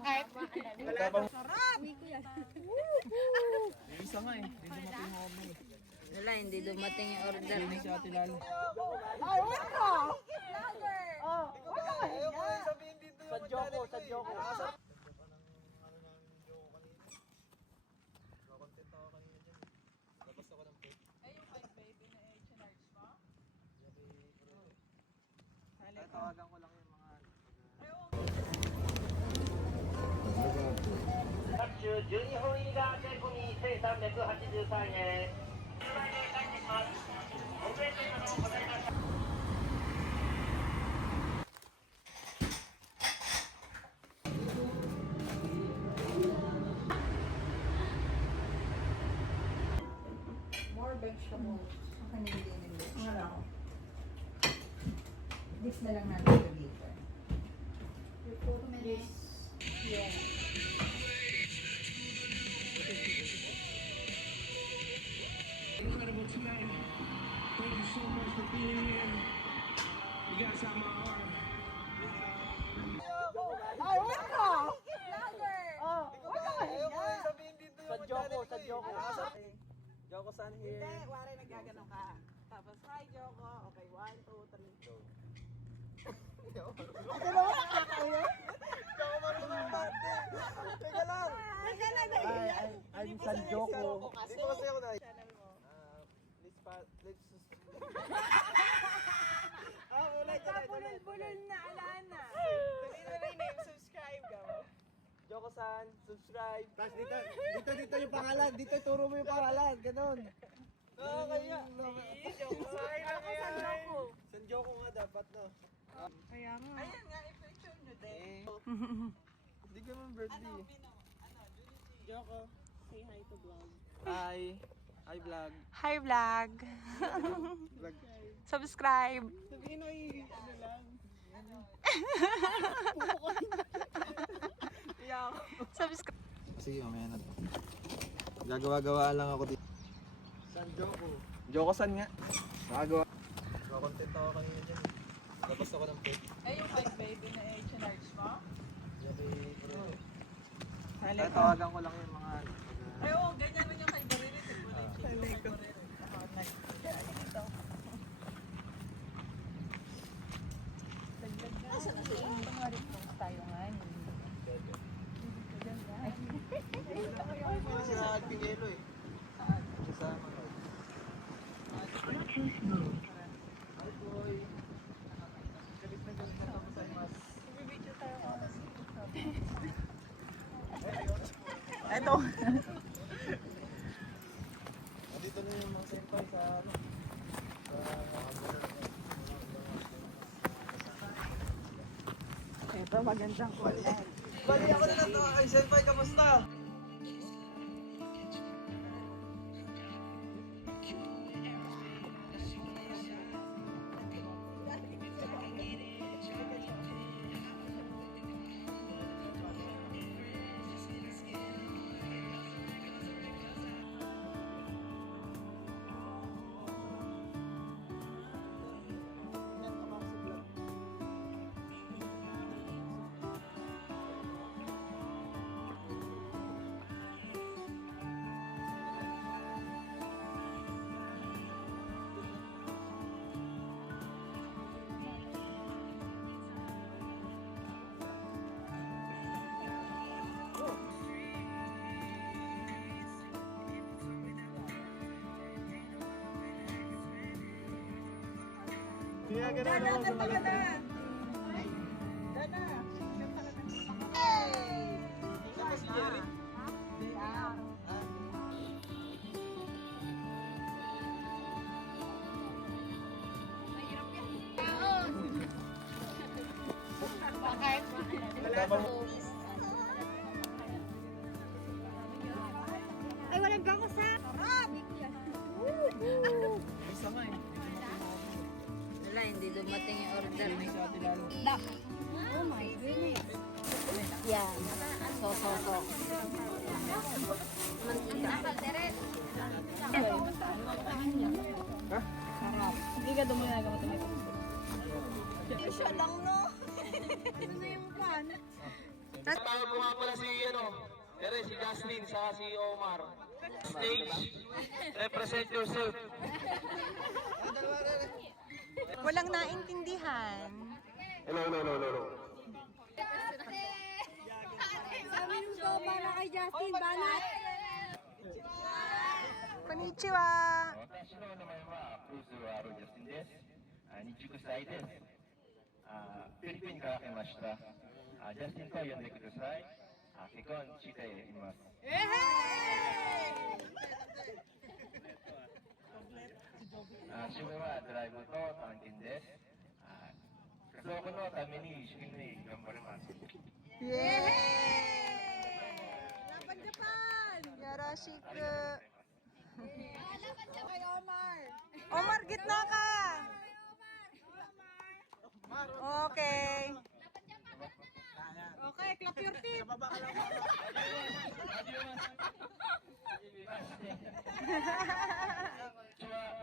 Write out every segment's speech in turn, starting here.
Bakit? Sarap! Isa nga eh. Hindi dumating ako mo. Wala, hindi dumating yung order. Hindi si Ate Lalo. Ay, wala ka! Oh, wala ka hiya! Sa Joko, sa Joko. Tawagan ko lang yung mga... 12本入りが税込み1383円。10万円返ってきます。ご清聴の方ございました。More vegetables. Ang kanili din vegetable. Dip na lang natin ito dito. Yes. Yes. Incredible tonight. Thank you so much for being here. You guys have my heart. Ay, wala ka! Oh, wala ka hiya! Sa Joko, sa Joko. Joko-san here. Hindi, wari nagagano ka. Tapos, hi, Joko. Okay, 1, 2, 3, go. Ito naman nakakaya? Joko marunong bante. Teka lang. Teka na, naiiyan. I'm San Joko. Kasi, Hindi ko kasi ako na... channel mo. Let's Bulol-bulol na, alana. Dali na rin name, subscribe ka mo. Joko-san, subscribe. Tapos dito yung pangalan. Dito turo mo yung pangalan. Ganon. Kaya. Sorry, ako San Joko. San Joko nga dapat, no? Kaya nga. Ayan nga, i-picture nyo din. Hindi ka man birthday. Joko, say hi to vlog. Hi. Hi, vlog. Hi vlog. Vlog. Subscribe. Sabihin mo ano lang. Subscribe. Sige, mamaya na to. Gagawa-gawa lang ako dito. San Joko? Joko-san nga. Gagawa. Content ako kanina dyan. Labas ako ng pet. Ay, yung white baby na H&R's mo? Yabi, bro. Sali Kaya tawagan ko lang yung mga... Ay, oo, ganyan rin yung kay Baririt. Sali ko. Asa na siya? Kunwari close tayo nga. Hindi sila Alpingelo eh. Kasama ko. Hi boy. Galit na ako sa mas. Bibidyo tayo ko. Ito. Nandito na yung mga senpai sa ano. Ito, magandang content. Bali ako na lang to. Ay senpai, kamusta? Dana, ganda ka na. Dana. Ganda ka na. Hey! Saan si Jerry? Bakit? Ay, walang bangko sa... Sarap! Isa nga eh. Wala, hindi dumating yung order. Hindi si Ate Lalo. Oh my goodness. Yan. So. Mantika. Hindi ka dumulan na gamot na siya lang, no? Ito na yung pan. Tawag ko nga pala si, si Justin, saka si Omar. Stage, represent yourself. Walang naintindihan. Hello. Sabi mo para kay Justin, banat. Konnichiwa. 私の名前はクルスワロジャスティンです。20歳です。フィリピンから来ました。ジャスティンと呼んでください。結婚しています。趣味はドライブと探検です。家族のために一生懸命頑張ります。 Laban Japan! Yoroshiku. Kay Omar! Omar, gitna ka. Okay. Okay, clap your teeth!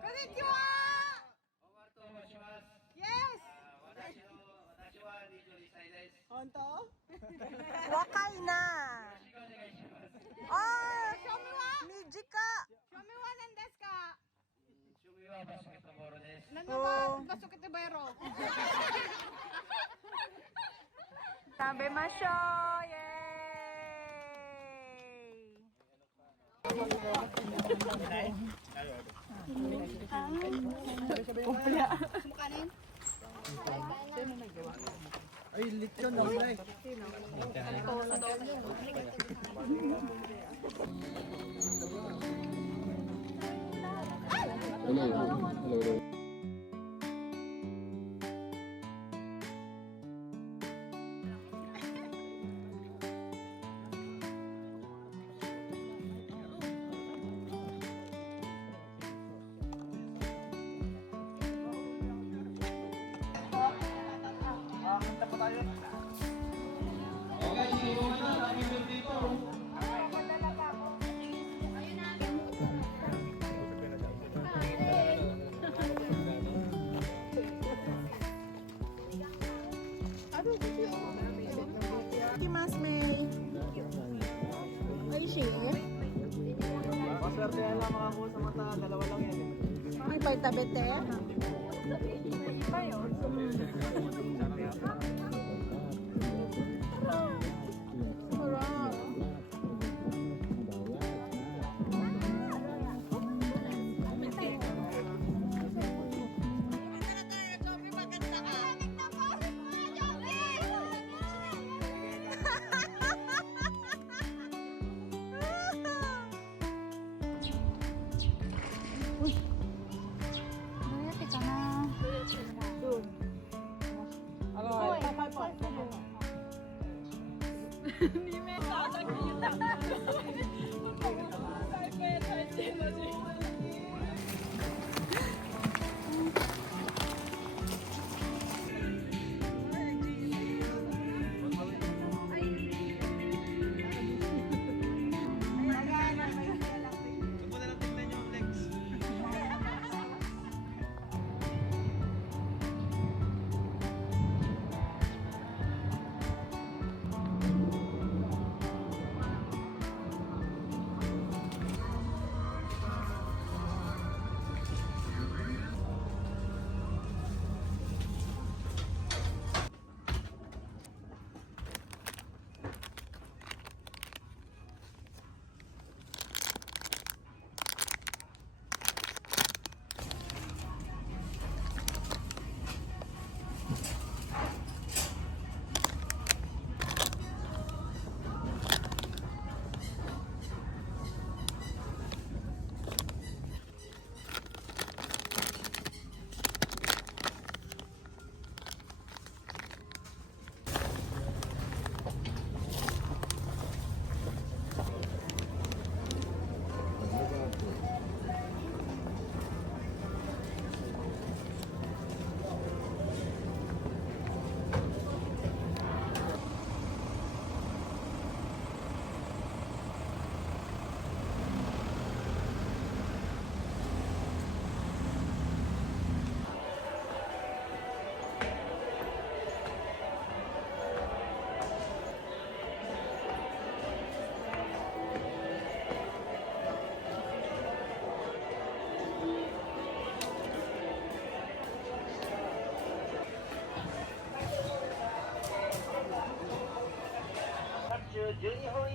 Konnichiwa! Yes! Honto? Wakay na. Oh, Show me wa! Mijika. Show me wa nandes ka! 趣味はバスケットボールです。 Nanaman, basok ito bayro. Tabe masyo. Yay. Ay, lechon na ulit. Hello. Kimas may... Ay, share? Maswerte lang mga po sa mata. Dalawa lang yan. May paitabete?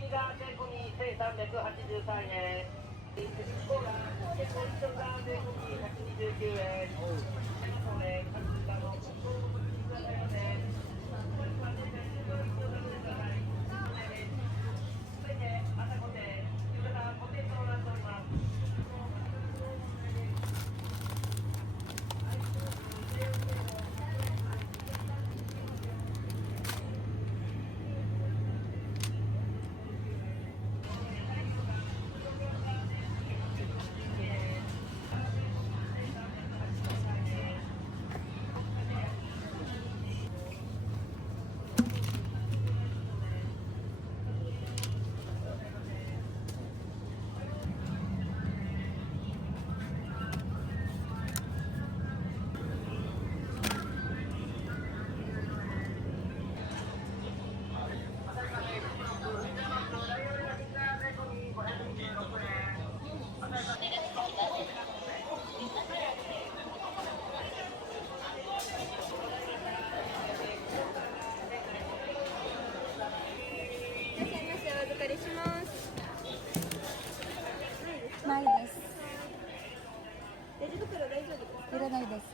ミが税込み1383円。コーラ、結構一緒が税込み129円。これ、各社のご購入くださいませ。すべて朝固定、夕方固定となっております。ないです。レジ袋大丈夫ですか？いらないです。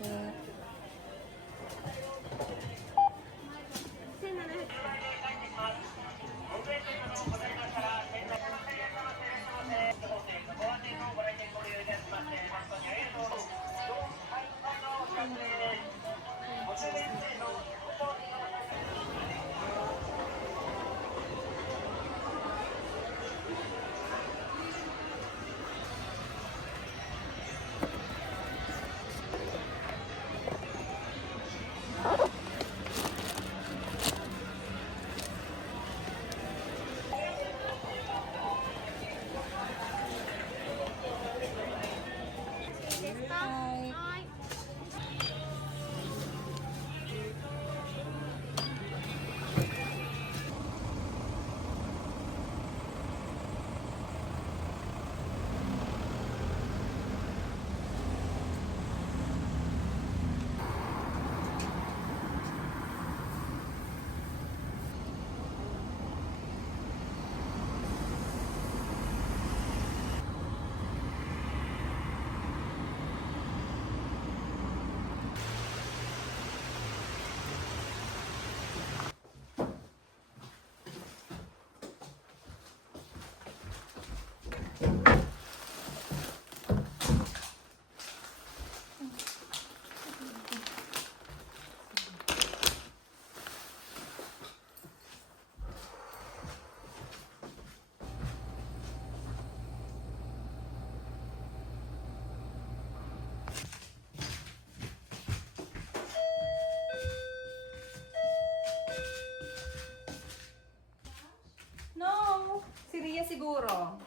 No, si Ria siguro.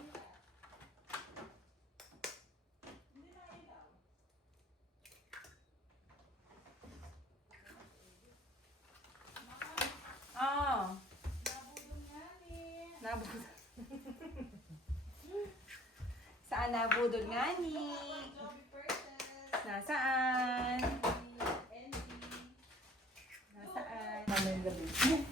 Ah. Nabudol. Saan nabudol nga ni? Nasaan? Nasaan?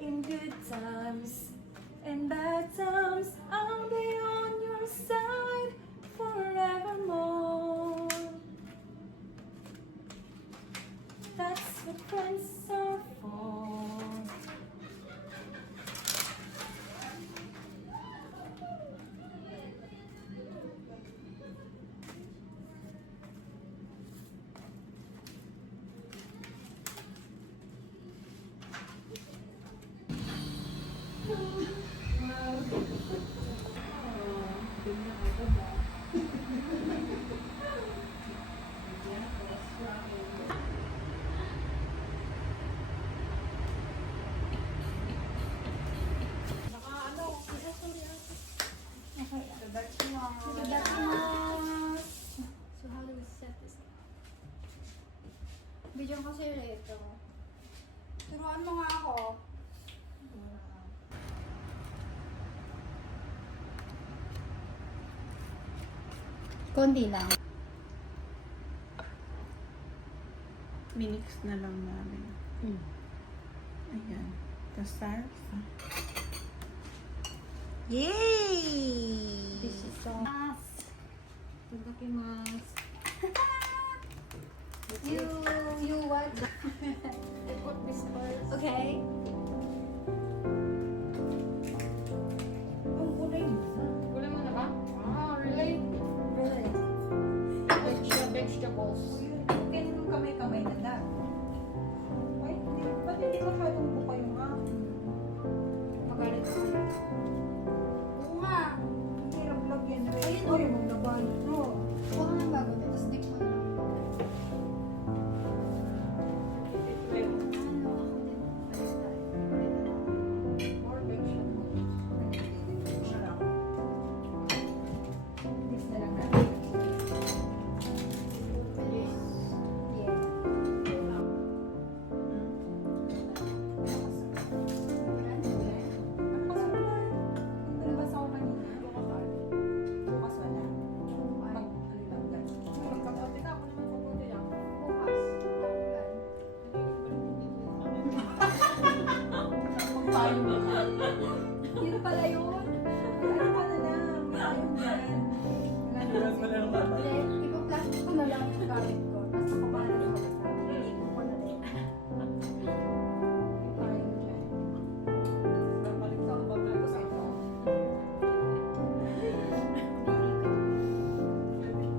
In good times and bad times, I'll be on your side forevermore. That's what friends are for. So how do we set this up? Video kasi ito. Turuan mo nga ako. Konti lang. Minix na lang namin. Ayan. Tapos styrofoam. Yay! This is so nice. Itadakimasu. You what? I put this first. Okay. Kulay mo na ba? Ah, really? Really. Vegetables. Ganun yung kamay-kamay na lang. Ay, ba't hindi masyadong buka yung akin? Magalit ka. Oo nga. Ang hirap lagyan na. Ayun, Ay, maglabalit no. Kuha ka ng bago. Tapos next one. Ano ako din? More vegetables. Mix na lang natin. Nalabas ako kanina. Bukas wala. Magkapote na ako naman kapote lang. Yun pala yun. Ano ka na lang? Ayun yan. Wala na kasi. Ipa-plastic ko na lang yung gamit ko. Tapos ako pa na lang ako sa hindi ko na din. Ayun dyan. Babalik ka ako tapos ito.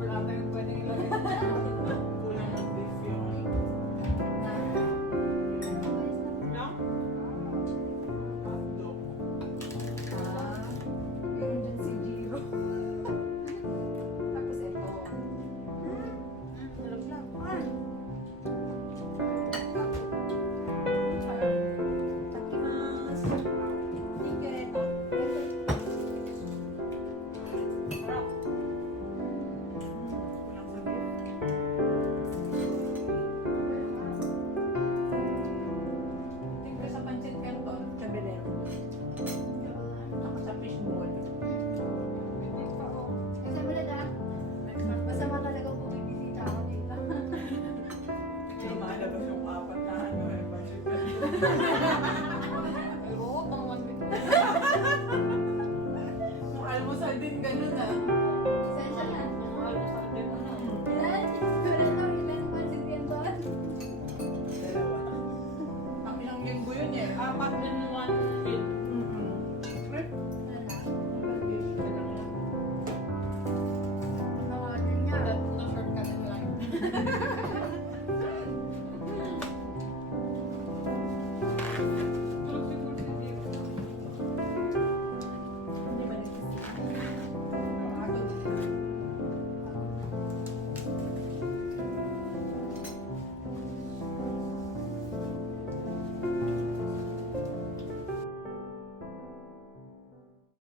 Wala tayong pwedeng ilagay. Kulang ng beef yun. No? Hotdog. lalabas yung apat na ano eh. Oo, pang 1 week. Yung almusal din ganun ah.